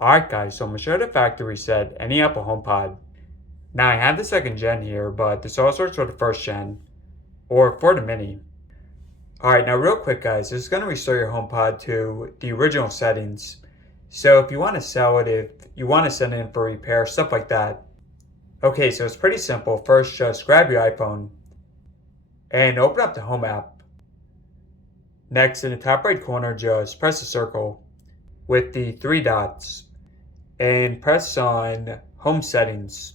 Alright guys, so I'm going to show you the factory reset any Apple HomePod. Now I have the second gen here, but this also works for the first gen, or for the mini. Alright, now real quick guys, this is going to restore your HomePod to the original settings. So if you want to sell it, if you want to send it in for repair, stuff like that. Okay, so it's pretty simple. First, just grab your iPhone and open up the Home app. Next, in the top right corner, just press the circle with the three dots and press on Home Settings.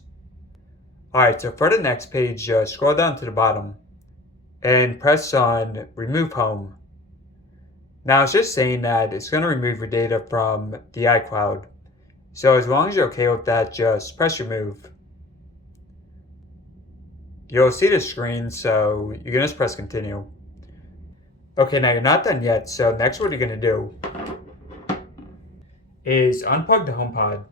Alright, so for the next page, just scroll down to the bottom and press on Remove Home. Now it's just saying that it's going to remove your data from the iCloud. So as long as you're okay with that, just press Remove. You'll see the screen, so you can just press Continue. Okay, now you're not done yet, so next what you're going to do is unplug the HomePod.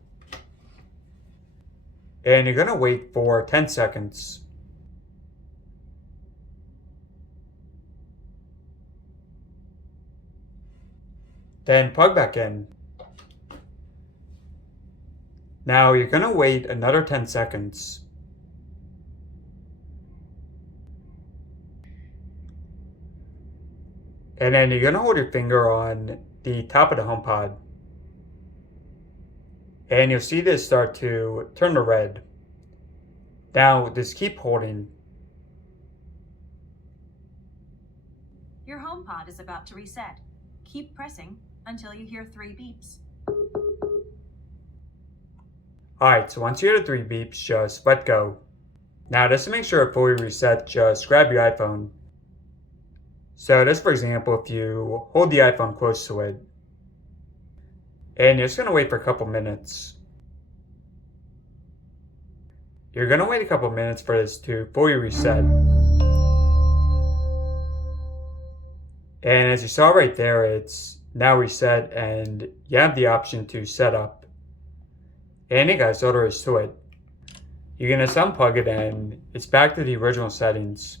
And you're going to wait for 10 seconds. Then plug back in. Now you're going to wait another 10 seconds. And then you're going to hold your finger on the top of the HomePod. And you'll see this start to turn to red. Now just keep holding. Your HomePod is about to reset. Keep pressing until you hear 3 beeps. Alright, so once you hear the 3 beeps, just let go. Now just to make sure it fully resets, just grab your iPhone. So just for example, if you hold the iPhone close to it, and you're just going to wait for a couple minutes. You're going to wait a couple minutes for this to fully reset. And as you saw right there, it's now reset and you have the option to set up. And hey guys, all there is to it. You're going to unplug it and it's back to the original settings.